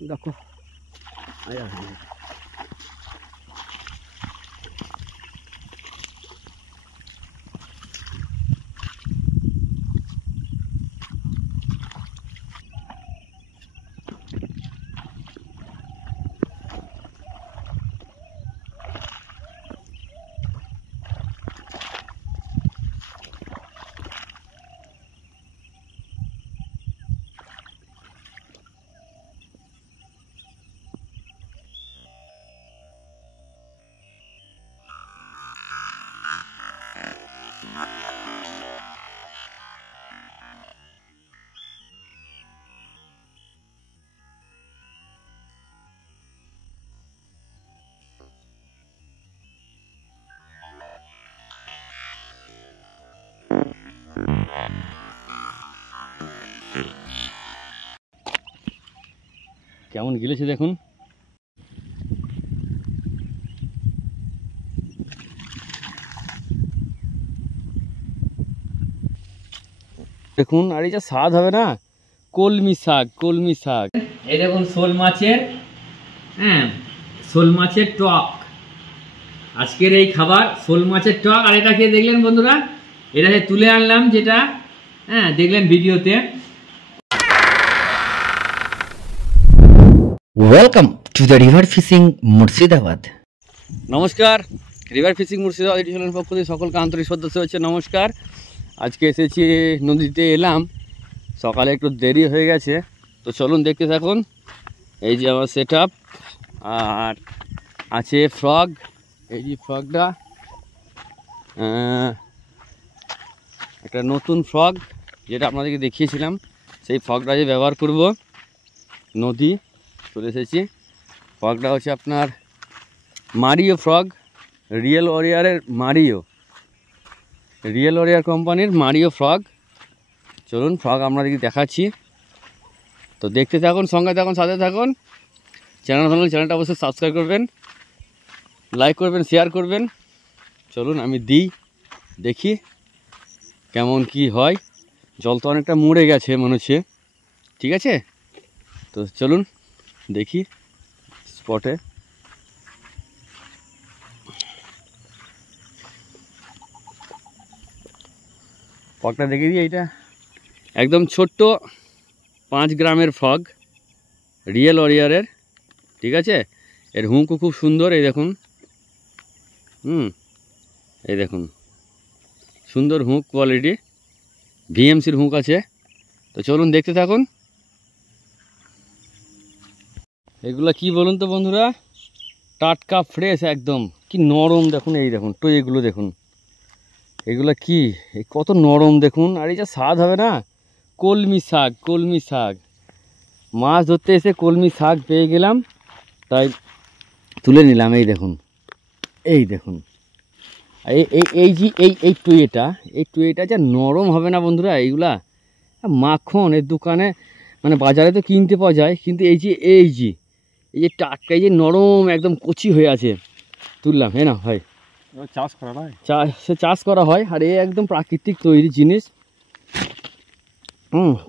দেখো কেমন গিলেছে দেখুন। দেখুন আর এই যা স্বাদ হবে না, কলমি শাক, কলমি শাক। এই দেখুন শোল মাছের, শোল মাছের টক। আজকের এই খাবার শোল মাছের টক। আর এটা খেয়ে দেখলেন বন্ধুরা, এটা তুলে আনলাম যেটা, দেখলেন ভিডিওতে। Welcome to the river fishing Murshidabad. নমস্কার, রিভার ফিশিং মুর্শিদাবাদ এডিশনের পক্ষ থেকে সকলকে আন্তরিক সদস্য হচ্ছে নমস্কার। আজকে এসেছি নদীতে, এলাম সকালে, একটু দেরি হয়ে গেছে, তো চলুন দেখতে থাকুন। এই যে আমার সেট আপ, আর আছে ফ্রগ। এই যে ফ্রগটা একটা নতুন ফ্রগ, যেটা আপনাদেরকে দেখিয়েছিলাম, সেই ফ্রগটা যে ব্যবহার করব। নদী চলে এসেছি। ফ্রগটা হচ্ছে আপনার মারিও ফ্রগ, রিয়েল ওয়ারিয়ারের মারিও, রিয়েল ওয়ারিয়ার কোম্পানির মারিও ফ্রগ। চলুন ফ্রগ আপনাদেরকে দেখাচ্ছি, তো দেখতে থাকুন, সঙ্গে থাকুন, সাথে থাকুন। চ্যানেল ভালো লাগলে চ্যানেলটা অবশ্যই সাবস্ক্রাইব করবেন, লাইক করবেন, শেয়ার করবেন। চলুন আমি দেখি কেমন কি হয়। জল তো অনেকটা মরে গেছে মনে হচ্ছে, ঠিক আছে, তো চলুন দেখি স্পটে। ফ্রগটা দেখে দিই, এইটা একদম ছোট্ট 5 গ্রামের ফ্রগ, রিয়েল ওয়ারিয়ারের, ঠিক আছে। এর হুঁকও খুব সুন্দর, এই দেখুন, এই দেখুন সুন্দর হুঁক কোয়ালিটি, ভিএমসির হুঁক আছে। তো চলুন দেখতে থাকুন। এগুলো কি বলুন তো বন্ধুরা, টাটকা ফ্রেশ একদম, কি নরম দেখুন, এই দেখুন তো, এগুলো দেখুন, এগুলো কি কত নরম দেখুন। আর এই যা স্বাদ হবে না, কলমি শাক, কলমি শাক। মাছ ধরতে এসে কলমি শাক পেয়ে গেলাম, তাই তুলে নিলাম। এই দেখুন, এই দেখুন, এই এই এই যে এই টুয়েটা যা নরম হবে না বন্ধুরা, এইগুলা মাখন। এর দোকানে মানে বাজারে তো কিনতে পাওয়া যায়, কিন্তু এই যে টাটকা, এই যে নরম একদম কচি হয়ে আছে, তুললাম। না হয় চাষ করা হয়, চাষ করা হয়, আর এই একদম প্রাকৃতিক তৈরি জিনিস।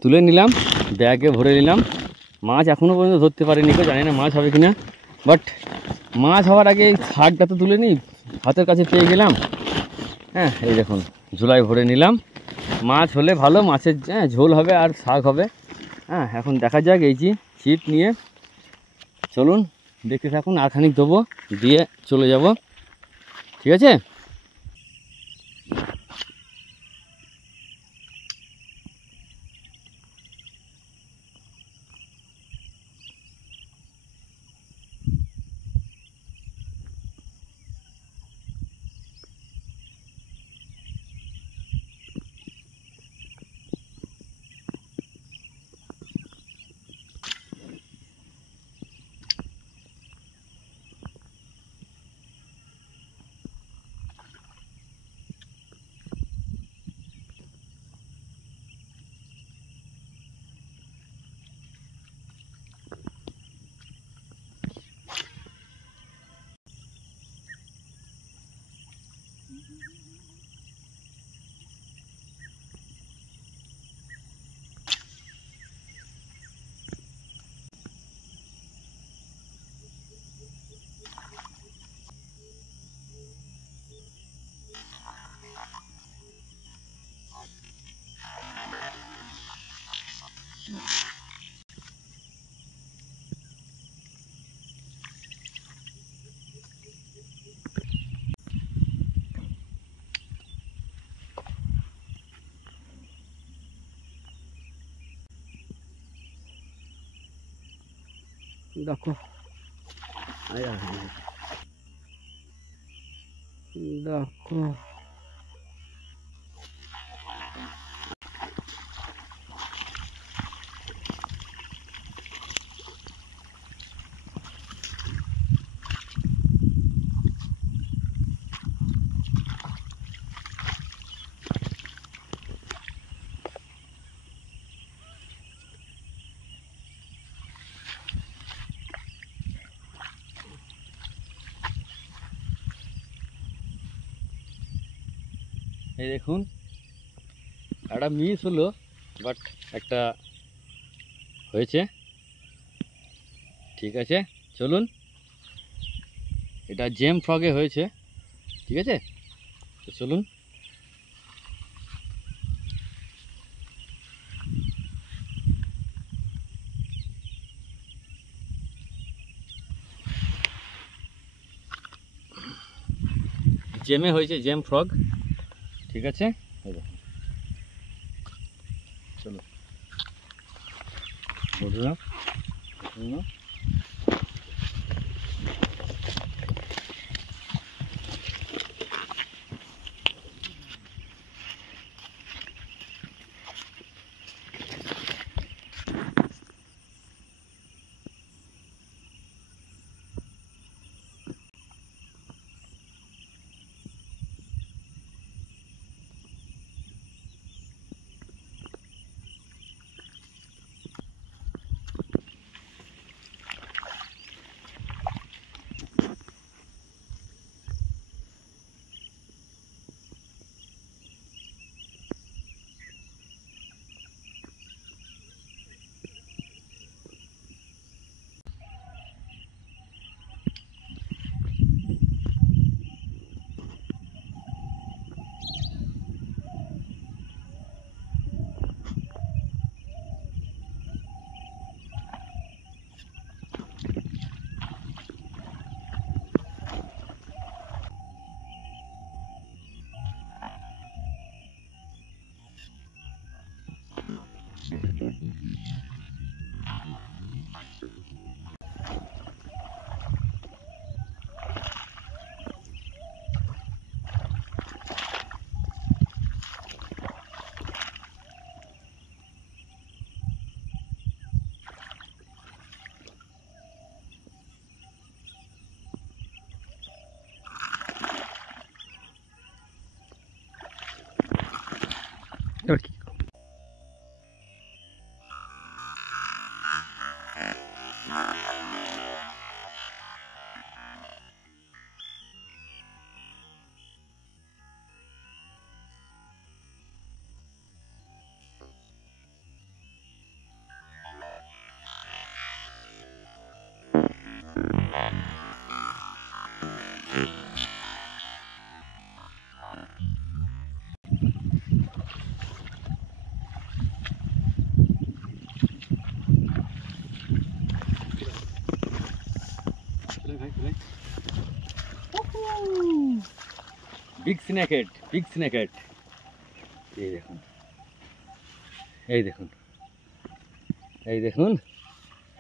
তুলে নিলাম, ব্যাগে ভরে নিলাম। মাছ এখনও পর্যন্ত ধরতে পারিনি, কেউ জানি না মাছ হবে কিনা, বাট মাছ হওয়ার আগে এই শাকটা তো তুলে নিই, হাতের কাছে পেয়ে গেলাম। এই দেখুন ঝোলায় ভরে নিলাম। মাছ হলে ভালো, মাছের ঝোল হবে আর শাক হবে। এখন দেখা যাক। এই যে ছিপ নিয়ে চলুন দেখতে থাকুন, আর খানিক দেবো, দিয়ে চলে যাব, ঠিক আছে। দেখো দেখো এই দেখুন একটা মিস হলো, বাট একটা হয়েছে। ঠিক আছে, চলুন। এটা জেম ফ্রগে হয়েছে, ঠিক আছে, তো চলুন। জেমে হয়েছে, জেম ফ্রগ, ঠিক আছে। এই দেখুন, চলো বন্ধুরা, এবার কি বিগ স্নেকহেড, বিগ স্নেকহেড। এই দেখুন, এই দেখুন, এই দেখুন,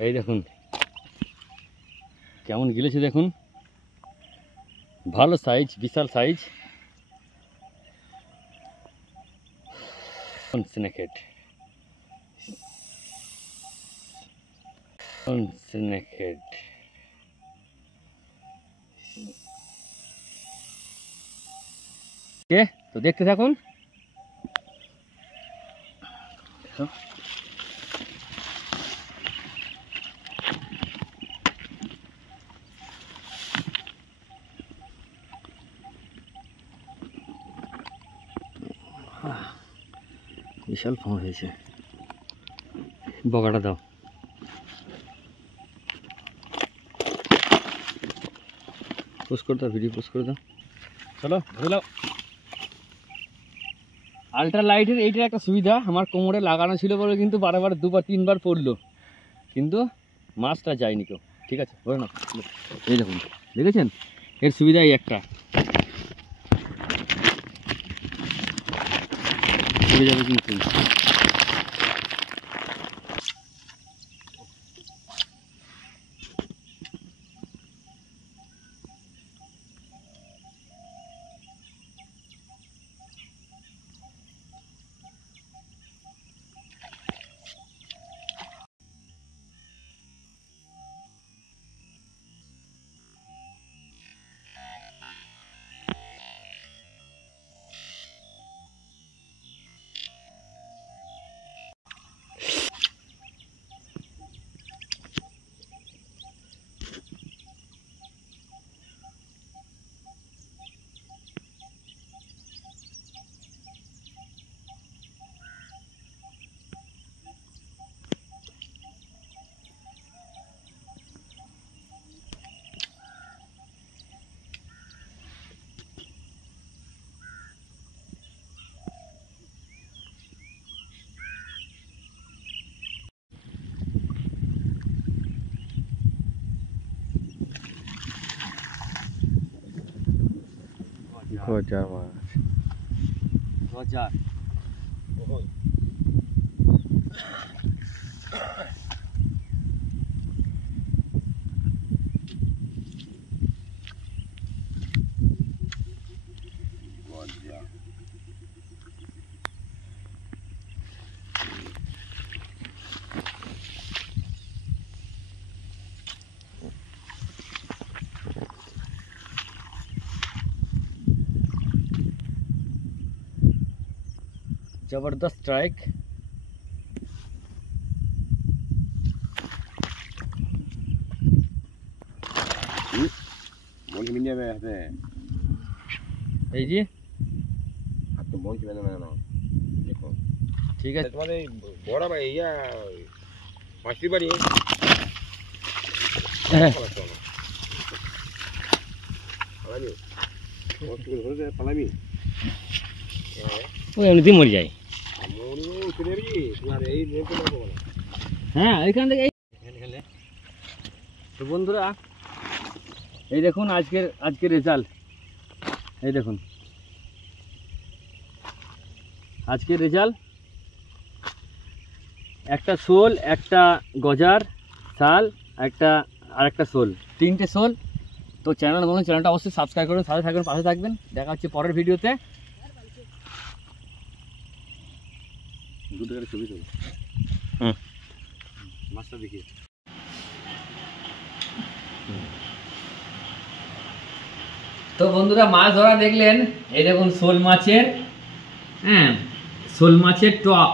এই দেখুন কেমন গিলেছে দেখুন, ভালো সাইজ, বিশাল সাইজ স্নেকহেড, স্নেকহেড। কে তো দেখতে থাকুন। বিশাল ফোন হয়েছে, বগাটা দাও। পোস্ট করে দাও, ভিডিও পোস্ট করে দাও। চলো ধরে নাও। আলট্রা লাইটের এইটার একটা সুবিধা, আমার কোমরে লাগানো ছিল বলে কিন্তু বারবার দুবার তিনবার পড়লো, কিন্তু মাছটা যায়নি কেউ। ঠিক আছে, ধরে নাও। এই দেখুন, দেখেছেন এর সুবিধা এই একটা, পড়ে যাবে কিন্তু। গজার মাছ, গজার। जबरदस्त स्ट्राइक। মনকি মিনিয়ে আছে এই যে আর তো মনকি মানে না দেখো ঠিক আছে। তোমাদের বড় ভাই ইয়া মাছটি বাড়ি পালাবি কষ্ট করে ধরে পালাবি ও এমনিতেই মরে যায়। মরিও চলে যাবি তোমার এই নেমে যাবো না। হ্যাঁ এখান থেকে তো বন্ধুরা এই দেখুন আজকের রেজাল্ট, এই দেখুন আজকের রেজাল্ট, একটা শোল, একটা গজার, শাল, আর একটা শোল, 3টে শোল। তো চ্যানেলটা অবশ্যই সাবস্ক্রাইব করুন, সাথে থাকবেন, পাশে থাকবেন। দেখা হচ্ছে পরের ভিডিওতে। দুটো করে ছবি তোলো হুম মাছটা দেখি। তো বন্ধুরা মাছ ধরা দেখলেন, এই দেখুন শোল মাছের, হ্যাঁ শোল মাছের টক,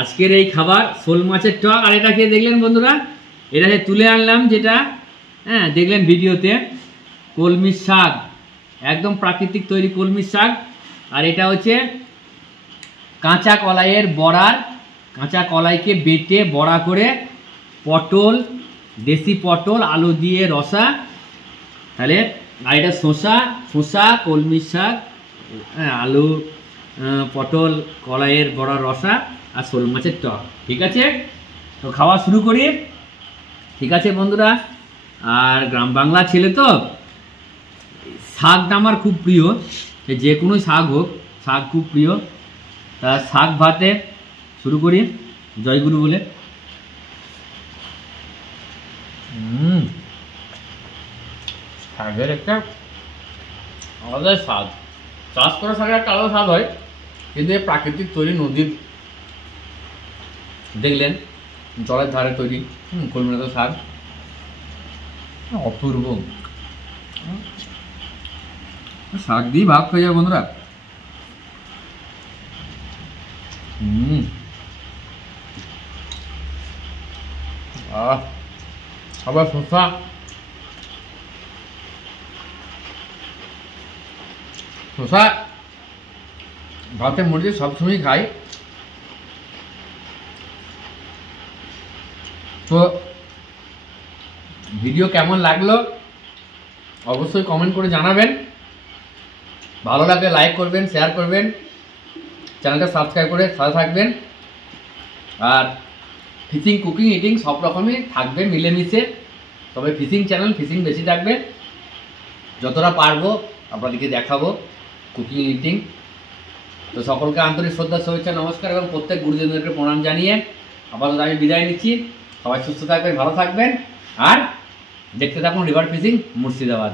আজকের এই খাবার শোল মাছের টক। আর এটা খেয়ে দেখলেন বন্ধুরা, এটাকে তুলে আনলাম যেটা, হ্যাঁ দেখলেন ভিডিওতে, কলমির শাক, একদম প্রাকৃতিক তৈরি কলমির শাক। আর এটা হচ্ছে কাঁচা কলাইয়ের বড়ার, কাঁচা কলাইকে বেটে বড়া করে পটল, দেশি পটল, আলু দিয়ে রসা, তাহলে আর এটা শসা, কলমির শাক, হ্যাঁ আলু, পটল, কলাইয়ের বড়া রসা আর শোল মাছের টক। ঠিক আছে, তো খাওয়া শুরু করি। ঠিক আছে বন্ধুরা, আর গ্রাম বাংলা ছেলে তো শাকটা আমার খুব প্রিয়, যে কোনো শাক হোক, শাক খুব প্রিয়। তা শাক ভাতে শুরু করি জয়গুরু বলে। শাকের একটা আলাদা স্বাদ, চাষ করা শাকের একটা আলাদা স্বাদ হয়, কিন্তু এই প্রাকৃতিক তৈরি নদীর দেখলেন জলের ধারে তৈরি কলমির শাক, অপূর্ব। শাক দিয়ে ভাগ হয়ে যাবে বন্ধুরা। আবার শসা, ভাতে মুড়ি সবসময় খাই। তো ভিডিও কেমন লাগলো অবশ্যই কমেন্ট করে জানাবেন। ভালো লাগলে লাইক করবেন, শেয়ার করবেন, চ্যানেলটা সাবস্ক্রাইব করে সাথে থাকবেন। আর ফিশিং, কুকিং, ইটিং সব রকমই থাকবে মিলেমিশে, তবে ফিশিং চ্যানেল, ফিশিং বেশি থাকবে। যতটা পারবো আপনাদেরকে দেখাবো কুকিং, ইটিং। তো সকলকে আন্তরিক শ্রদ্ধা, শুভেচ্ছা, নমস্কার এবং প্রত্যেক গুরুজনদেরকে প্রণাম জানিয়ে আপাতত আমি বিদায় নিচ্ছি। সবাই সুস্থ থাকবেন, ভালো থাকবেন, আর দেখতে থাকুন রিভার ফিশিং মুর্শিদাবাদ।